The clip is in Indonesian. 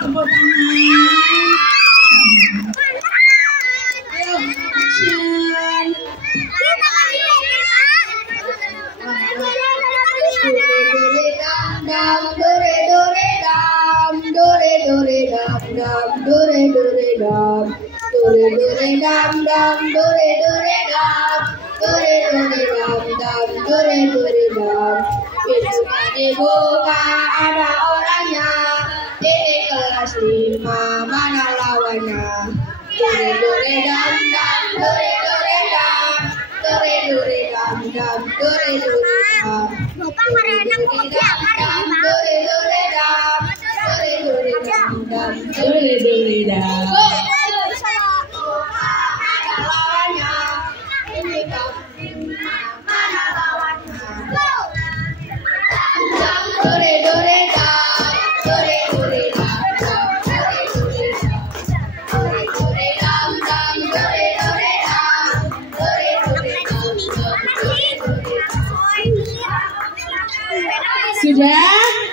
tepuk tangan. Ayo, action. Dam dore dore dam dore dore dam dam dore dore dam dore dore dam dam dore dore dam dore dore dam dam dore dore dam. Hidupnya dibuka ada orangnya di kelas 5 mana lawannya. Dore dore dam dam dore dore dam dore dore dam dam dore dore dam. Bapak merenang kopi apa nih, Bang? Dore dore dam dore dore dam dam dore dore dam. Ada lawannya ini mana lawannya. Dore dore dam dore dore dam dam dore dore dam dore dore dam dam dore dore dam dore dore dam dam dore dore dam. Sudah?